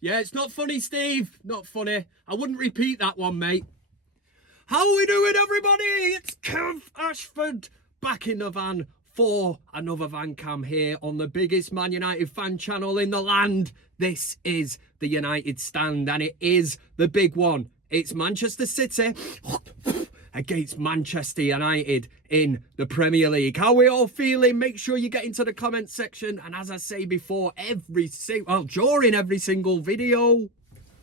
Yeah, it's not funny, Steve. Not funny. I wouldn't repeat that one, mate. How are we doing, everybody? It's Kev Ashford back in the van for another van cam here on the biggest Man United fan channel in the land. This is the United Stand, and it is the big one. It's Manchester City against Manchester United in the Premier League. How are we all feeling? Make sure you get into the comment section. And as I say before, during every single video,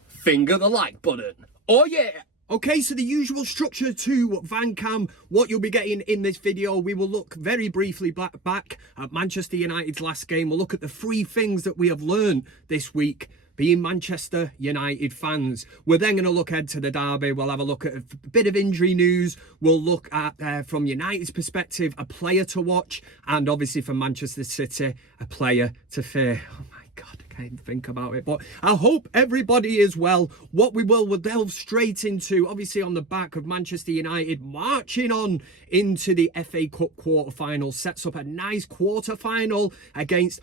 finger the like button. Oh yeah. Okay, so the usual structure to VanCam, what you'll be getting in this video, we will look very briefly back at Manchester United's last game. We'll look at the 3 things that we have learned this week being Manchester United fans. We're then going to look ahead to the derby. We'll have a look at a bit of injury news. We'll look at, from United's perspective, a player to watch. And obviously from Manchester City, a player to fear. Oh my God, I can't even think about it. But I hope everybody is well. What we'll delve straight into, obviously on the back of Manchester United marching on into the FA Cup quarter-final. Sets up a nice quarter-final against...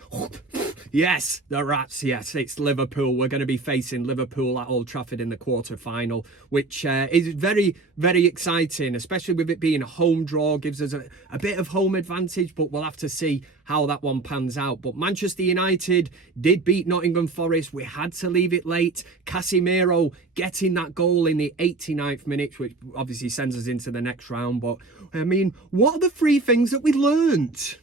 Yes, the Rats. Yes, it's Liverpool. We're going to be facing Liverpool at Old Trafford in the quarter-final, which is very, very exciting, especially with it being a home draw. Gives us a bit of home advantage, but we'll have to see how that one pans out. But Manchester United did beat Nottingham Forest. We had to leave it late. Casemiro getting that goal in the 89th minute, which obviously sends us into the next round. But, I mean, what are the 3 things that we learned?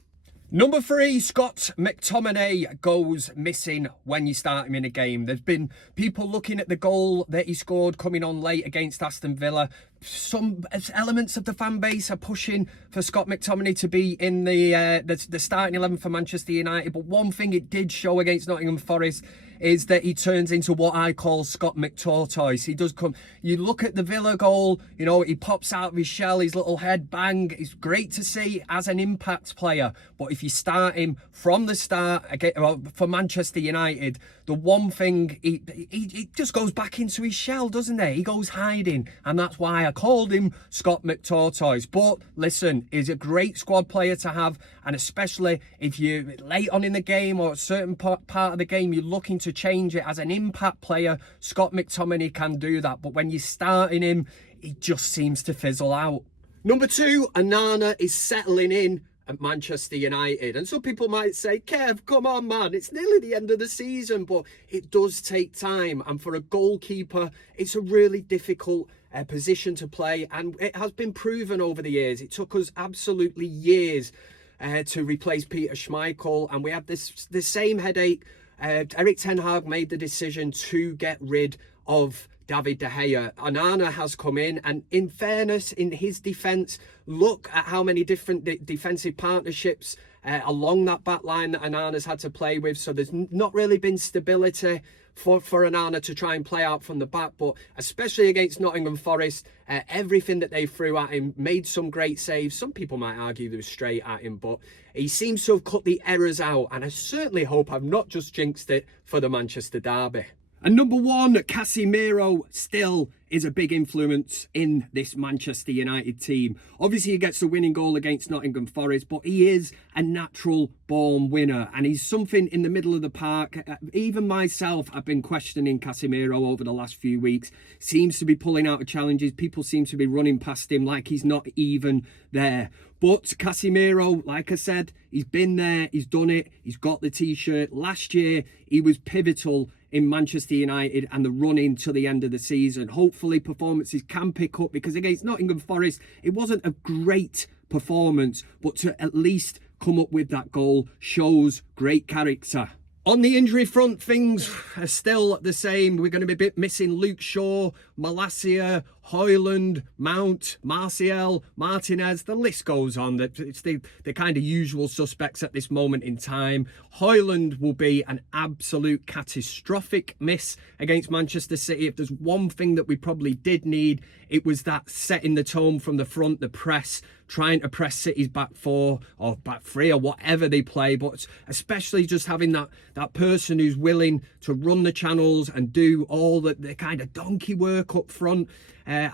Number 3, Scott McTominay goes missing when you start him in a game. There's been people looking at the goal that he scored coming on late against Aston Villa. Some elements of the fan base are pushing for Scott McTominay to be in the starting 11 for Manchester United. But one thing it did show against Nottingham Forest is that he turns into what I call Scott McTortoise. He does come, you look at the Villa goal, you know, he pops out of his shell, his little head bang. It's great to see as an impact player. But if you start him from the start again, for Manchester United, the one thing, he just goes back into his shell, doesn't he? He goes hiding. And that's why I called him Scott McTortoise. But listen, he's a great squad player to have. And especially if you're late on in the game or a certain part of the game, you're looking to change it as an impact player, Scott McTominay can do that. But when you're starting him, he just seems to fizzle out. Number 2, Anana is settling in at Manchester United. And some people might say, Kev, come on, man, it's nearly the end of the season. But it does take time. And for a goalkeeper, it's a really difficult position to play. And it has been proven over the years. It took us absolutely years to replace Peter Schmeichel. And we had the same headache. Erik ten Hag made the decision to get rid of David De Gea. Anana has come in, and in fairness, in his defence, look at how many different defensive partnerships along that back line that Anana's had to play with. So there's not really been stability for Anana to try and play out from the back. But especially against Nottingham Forest, everything that they threw at him, made some great saves. Some people might argue they were straight at him, but he seems to have cut the errors out. And I certainly hope I've not just jinxed it for the Manchester derby. And number 1, Casemiro still is a big influence in this Manchester United team. Obviously, he gets the winning goal against Nottingham Forest, but he is a natural born winner. And he's something in the middle of the park. Even myself, I've been questioning Casemiro over the last few weeks. Seems to be pulling out of challenges. People seem to be running past him like he's not even there. But Casemiro, like I said, he's been there, he's done it, he's got the T-shirt. Last year, he was pivotal in Manchester United and the run into the end of the season. Hopefully performances can pick up, because against Nottingham Forest, it wasn't a great performance, but to at least come up with that goal shows great character. On the injury front, things are still the same. We're going to be a bit missing Luke Shaw, Malacia, Højlund, Mount, Martial, Martinez. The list goes on. It's the kind of usual suspects at this moment in time. Højlund will be an absolute catastrophic miss against Manchester City. If there's one thing that we probably did need, it was that setting the tone from the front, the press, trying to press City's back 4 or back 3 or whatever they play, but especially just having that person who's willing to run the channels and do all the kind of donkey work up front.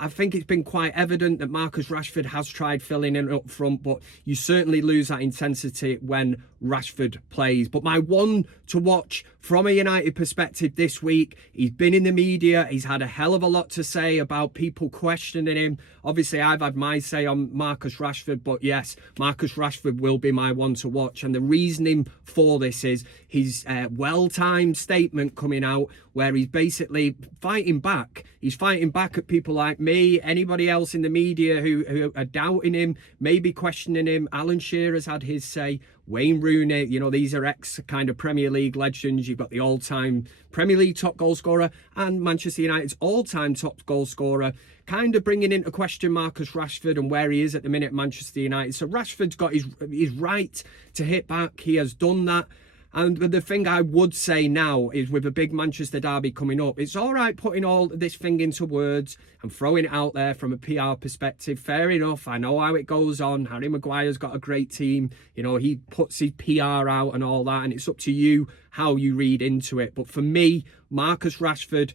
I think it's been quite evident that Marcus Rashford has tried filling in up front, but you certainly lose that intensity when Rashford plays. But my one to watch from a United perspective this week, he's been in the media, he's had a hell of a lot to say about people questioning him. Obviously, I've had my say on Marcus Rashford, but yes, Marcus Rashford will be my one to watch. And the reasoning for this is his well-timed statement coming out where he's basically fighting back. He's fighting back at people like me, anybody else in the media who are doubting him, maybe questioning him. Alan Shearer's had his say. Wayne Rooney, you know, these are ex kind of Premier League legends. You've got the all-time Premier League top goal scorer and Manchester United's all-time top goal scorer, kind of bringing into question Marcus Rashford and where he is at the minute at Manchester United. So Rashford's got his right to hit back. He has done that. And the thing I would say now is with a big Manchester derby coming up, it's all right putting all this thing into words and throwing it out there from a PR perspective. Fair enough. I know how it goes on. Harry Maguire's got a great team. You know, he puts his PR out and all that. And it's up to you how you read into it. But for me, Marcus Rashford,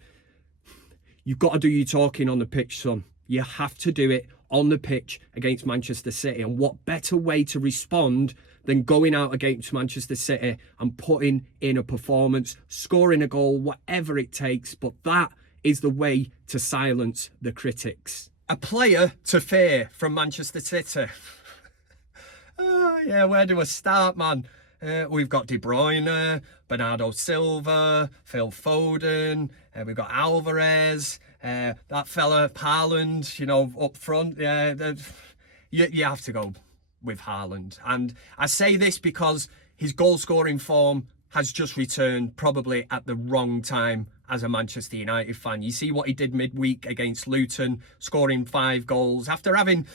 you've got to do your talking on the pitch, son. You have to do it on the pitch against Manchester City. And what better way to respond than going out against Manchester City and putting in a performance, scoring a goal, whatever it takes. But that is the way to silence the critics. A player to fear from Manchester City. Yeah, where do I start, man? We've got De Bruyne, Bernardo Silva, Phil Foden, we've got Alvarez, that fella Haaland, you know, up front. Yeah, you have to go with Haaland. And I say this because his goal scoring form has just returned probably at the wrong time as a Manchester United fan. You see what he did midweek against Luton, scoring 5 goals after having,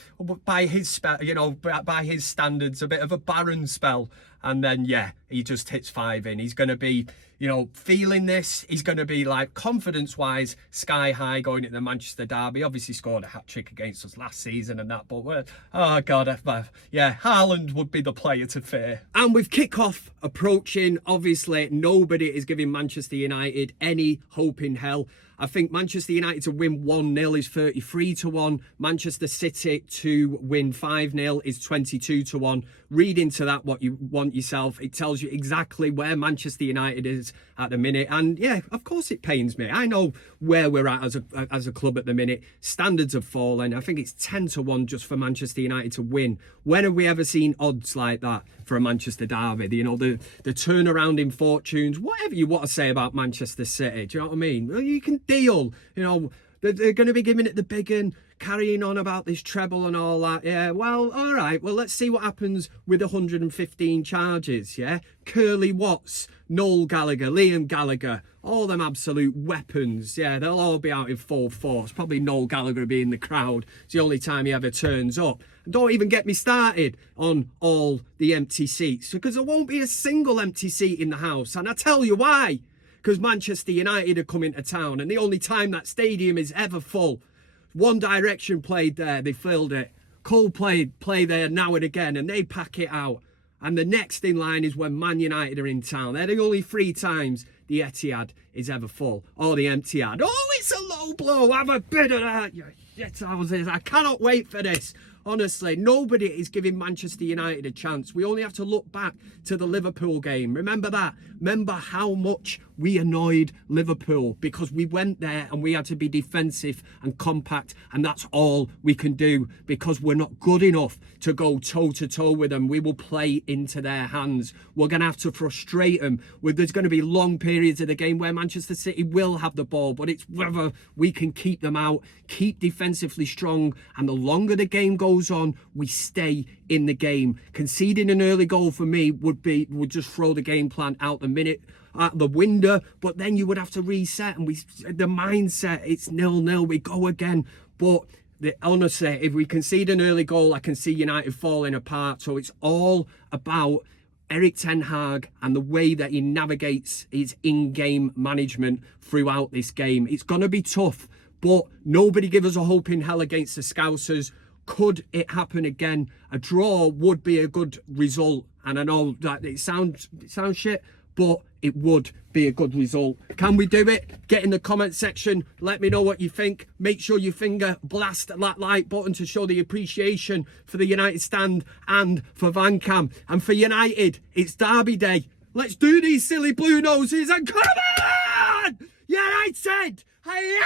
by his standards, a bit of a barren spell. And then, yeah, he just hits 5 in. He's going to be, you know, feeling this. He's going to be, like, confidence-wise, sky high going into the Manchester derby. Obviously scored a hat-trick against us last season and that, but, oh, God, yeah, Haaland would be the player to fear. And with kick-off approaching, obviously, nobody is giving Manchester United any hope in hell. I think Manchester United to win 1-0 is 33-1. Manchester City to win 5-0 is 22-1. Read into that what you want yourself. It tells you exactly where Manchester United is at the minute. And yeah, of course it pains me. I know where we're at as a club at the minute. Standards have fallen. I think it's 10-1 just for Manchester United to win. When have we ever seen odds like that for a Manchester derby? You know, the turnaround in fortunes, whatever you want to say about Manchester City. Do you know what I mean? Well, you can deal, you know, they're going to be giving it the big un, carrying on about this treble and all that. Yeah, well, all right. Well, let's see what happens with 115 charges, yeah? Curly Watts, Noel Gallagher, Liam Gallagher, all them absolute weapons. Yeah, they'll all be out in full force. Probably Noel Gallagher will be in the crowd. It's the only time he ever turns up. And don't even get me started on all the empty seats, because there won't be a single empty seat in the house. And I tell you why. Because Manchester United are coming to town, and the only time that stadium is ever full. One Direction played there, they filled it. Coldplay play there now and again, and they pack it out. And the next in line is when Man United are in town. They're the only 3 times the Etihad is ever full, or the Etihad. Oh, it's a low blow. Have a bit of that. I cannot wait for this. Honestly, nobody is giving Manchester United a chance. We only have to look back to the Liverpool game. Remember that? Remember how much we annoyed Liverpool because we went there and we had to be defensive and compact, and that's all we can do because we're not good enough to go toe-to-toe with them. We will play into their hands. We're going to have to frustrate them. There's going to be long periods of the game where Manchester City will have the ball, but it's whether we can keep them out, keep defensively strong, and the longer the game goes on, we stay in the game. Conceding an early goal for me would just throw the game plan out the window, but then you would have to reset, and the mindset, it's 0-0, we go again. But honestly, if we concede an early goal, I can see United falling apart. So it's all about Erik ten Hag and the way that he navigates his in-game management throughout this game. It's going to be tough, but nobody give us a hope in hell against the Scousers. Could it happen again? A draw would be a good result, and I know that it sounds shit, but it would be a good result. Can we do it? Get in the comment section. Let me know what you think. Make sure you finger blast that like button to show the appreciation for the United stand and for Van Cam. And for United, it's Derby Day. Let's do these silly blue noses and come on! United! Hey!